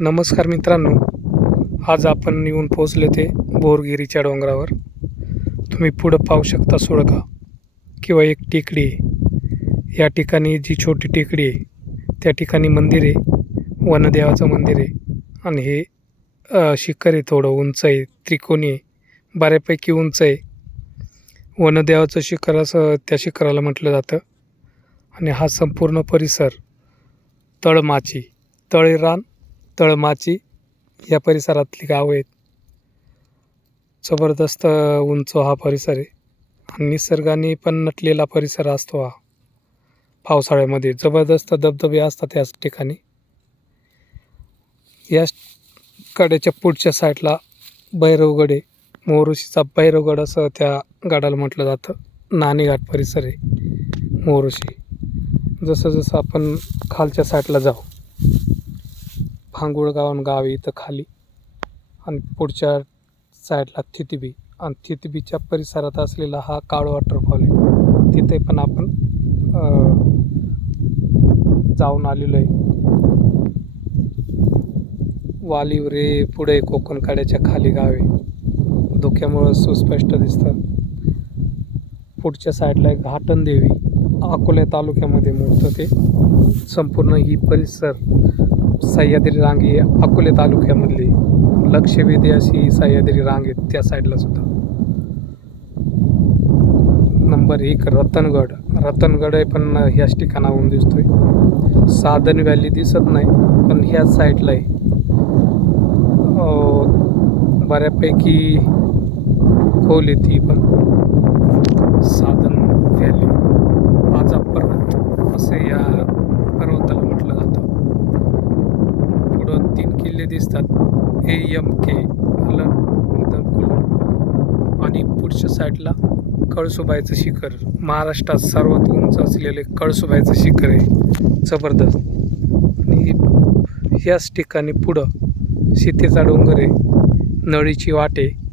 नमस्कार मित्रांनो आज आपण येऊन पोचले ते बोरगिरीच्या डोंगरावर. तुम्ही पुढं पाहू शकता सुळका किंवा एक टेकडी आहे. या ठिकाणी जी छोटी टेकडी आहे त्या ठिकाणी मंदिर आहे वनदेवाचं मंदिर आहे. आणि हे शिखर आहे थोडं उंच आहे त्रिकोणी आहे बऱ्यापैकी उंच आहे. वनदेवाचं शिखर असं त्या शिखराला म्हटलं जातं. आणि हा संपूर्ण परिसर तळमाची तळेरान तळमाची या परिसरातली गावं आहेत. जबरदस्त उंच हा परिसर आहे. आणि निसर्गाने पण नटलेला परिसर असतो हा. पावसाळ्यामध्ये जबरदस्त धबधबे असतात याच ठिकाणी. या कड्याच्या पुढच्या साईडला भैरवगड आहे. मोरुशीचा भैरवगड असं त्या गडाला म्हटलं जातं. नाणेघाट परिसर आहे मोरुशी. जसं जसं आपण खालच्या साईडला जाऊ. भांगुळगावन गाव आहे इथं खाली. आणि पुढच्या साईडला थितिबी. आणि थितिबीच्या परिसरात असलेला हा काळ वॉटरफॉल आहे. तिथे पण आपण जाऊन आलेलो आहे वालिवरे पुढे कोकण काड्याच्या खाली गावे धुक्यामुळं सुस्पष्ट दिसतं. पुढच्या साईडला एक घाटन देवी अकोला तालुक्यामध्ये मोडतं ते. संपूर्ण ही परिसर सह्याद्री रांग ही अकोले तालुक्यामधली लक्षवेधी अशी सह्याद्री रांग आहे त्या साईडला सुद्धा. नंबर एक रतनगड. रतनगड आहे पण ह्याच ठिकाणाहून दिसतोय. साधन व्हॅली दिसत नाही पण ह्याच साईडला आहे. बऱ्यापैकी खोल येते ती पण. साधन व्हॅली आजा पर्वत असं या पर्वताला म्हटलं जातं पुढं तीन किल्ले दिसतात. ए एम के हलन मदन आणि पुढच्या साईडला कळसुबाईचं शिखर. महाराष्ट्रात सर्वात उंच असलेले कळसुबाईचं शिखर आहे. जबरदस्त. आणि याच ठिकाणी पुढं सीतेचा डोंगर आहे. नळीची वाटे आहे.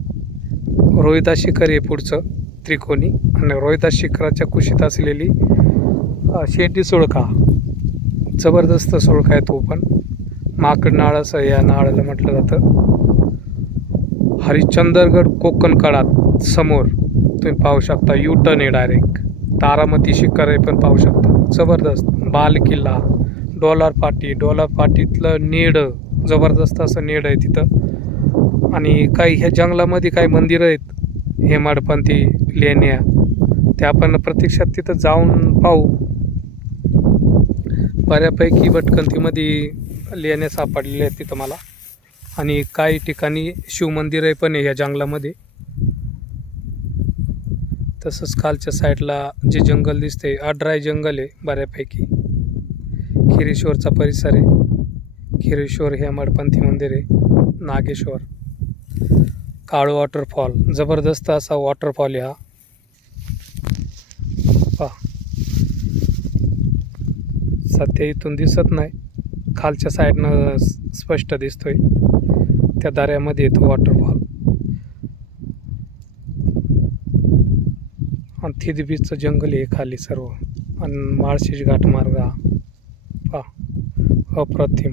रोहिदास शिखर आहे पुढचं त्रिकोणी. आणि रोहिदास शिखराच्या कुशीत असलेली शेंडी सुळका. जबरदस्त सुळका आहे तो पण. माकड नाळ असं या नाळाला म्हटलं जातं. हरिश्चंद्रगड कोकण काळात समोर तुम्ही पाहू शकता यू टर्न आहे डायरेक्ट तारामती शिखर आहे पण पाहू शकता. जबरदस्त. बाल किल्ला डॉलर पाटी डॉलर पाटीतलं नेड जबरदस्त असं नेड आहे तिथं. आणि काही ह्या जंगलामध्ये काही मंदिरं आहेत हेमाडपंथी लेण्या. त्या आपण प्रत्यक्षात तिथं जाऊन पाहू. बऱ्यापैकी भटकंतीमध्ये लेण्या सापडलेल्या आहेत तिथं मला. आणि काही ठिकाणी शिवमंदिर आहे पण आहे या जंगलामध्ये. तसंच खालच्या साईडला जे जंगल दिसते अड्राय जंगल आहे बऱ्यापैकी. खिरेश्वरचा परिसर आहे. खिरेश्वर हे मडपंथी मंदिर आहे नागेश्वर. काळू वॉटरफॉल जबरदस्त असा वॉटरफॉल आहे हा. पहा. सध्या इथून दिसत नाही. खालच्या साईडनं स्पष्ट दिसतोय. त्या दऱ्यामध्ये येतो वॉटरफॉल आणि थिदबीचं जंगल आहे खाली सर्व. आणि माळशीज घाट मार्ग अप्रतिम.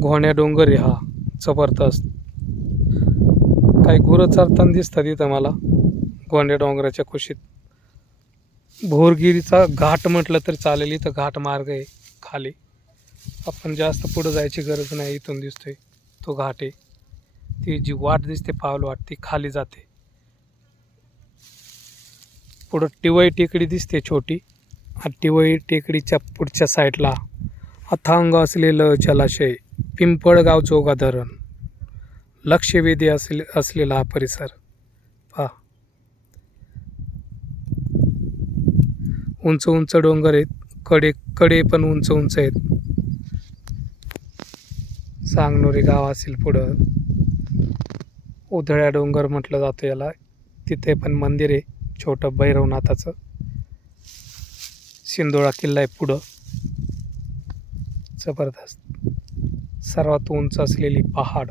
घोण्या डोंगर आहे हा. जबरदस्त. काही गुरं चालताना दिसतात इथं मला. गोंड्या डोंगराच्या कुशीत. भोरगिरीचा घाट म्हटलं तर चालेल. इथं घाट मार्ग आहे खाली. आपण जास्त पुढं जायची गरज नाही इथून दिसतोय तो घाट आहे. ती जी वाट दिसते पावलं वाट ती खाली जाते. पुढं टिवई टेकडी दिसते छोटी. हा टिवई टेकडीच्या पुढच्या साईडला अथांग असलेलं जलाशय पिंपळगाव जोगा धरण लक्षवेधी असले असलेला हा परिसर. पहा. उंच उंच डोंगर आहेत कडे कडे पण उंच उंच आहेत. सांगनोरी गाव असेल पुढं. उधळ्या डोंगर म्हटलं जातं याला. तिथे पण मंदिर आहे छोटं भैरवनाथाचं. सिंदोळा किल्ला आहे पुढं. जबरदस्त. सर्वात उंच असलेली पहाड.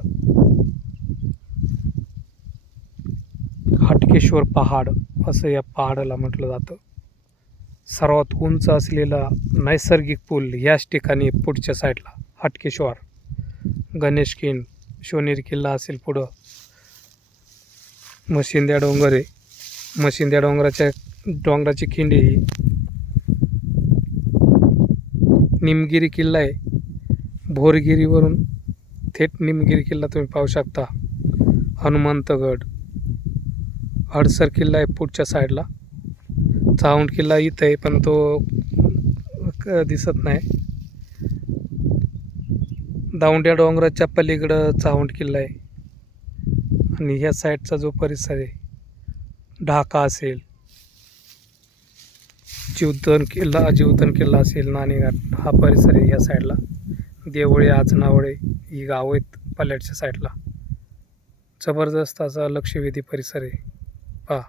हटकेश्वर पहाड असं या पहाडाला म्हटलं जातं. सर्वात उंच असलेला नैसर्गिक पूल याच ठिकाणी पुढच्या साईडला हटकेश्वर. गणेश किंड शिवनेरी किल्ला असेल पुढं. मशिंद्या डोंगर आहे. मशिंद्या डोंगराच्या डोंगराची खिंड आहे ही. निमगिरी किल्ला आहे. भोरगिरीवरून थेट निमगिरी किल्ला तुम्ही पाहू शकता. हनुमंतगड. हडसर किल्ला आहे पुढच्या साईडला चावंड किल्ला इथं आहे पण तो दिसत नाही. दावंड्या डोंगराच्या पलीकडं चावंड किल्ला आहे. आणि ह्या साईडचा जो परिसर आहे ढाका असेल जीवधन किल्ला जीवधन किल्ला असेल नाणेघाट हा परिसर आहे ह्या साईडला. देवळे आजनावळे ही गावं आहेत पल्याडच्या साईडला. जबरदस्त असा लक्षवेधी परिसर आहे. पहा.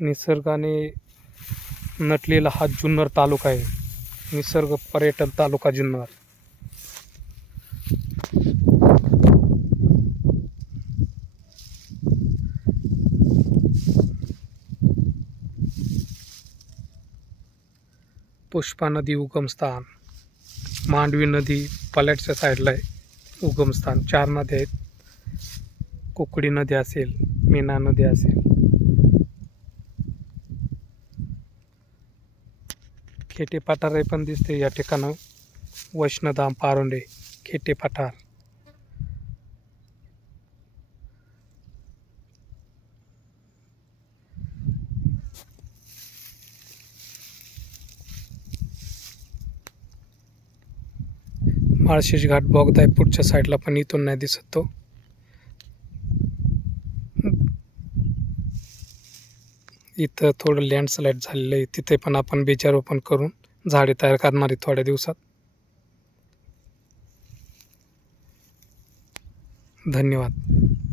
निसर्गाने नटलेला हा जुन्नर तालुका आहे. निसर्ग पर्यटन तालुका जुन्नर. पुष्पा नदी उगमस्थान मांडवी नदी पलटच्या साईडला आहे. उगमस्थान चार नद्या आहेत. कुकडी नदी असेल मीना नदी असेल. खेटे पठार पण दिसते या ठिकाणं वैष्णधाम पारोंडे खेटे पठार. माळशेज घाट बोगदा आहे पुढच्या साईडला पण इथून नाही दिसत तो. इथं थोडं लँडस्लाईड झालेलं आहे. तिथे पण आपण बीजारोपण करून झाडे तयार करणार आहे थोड्या दिवसात. धन्यवाद.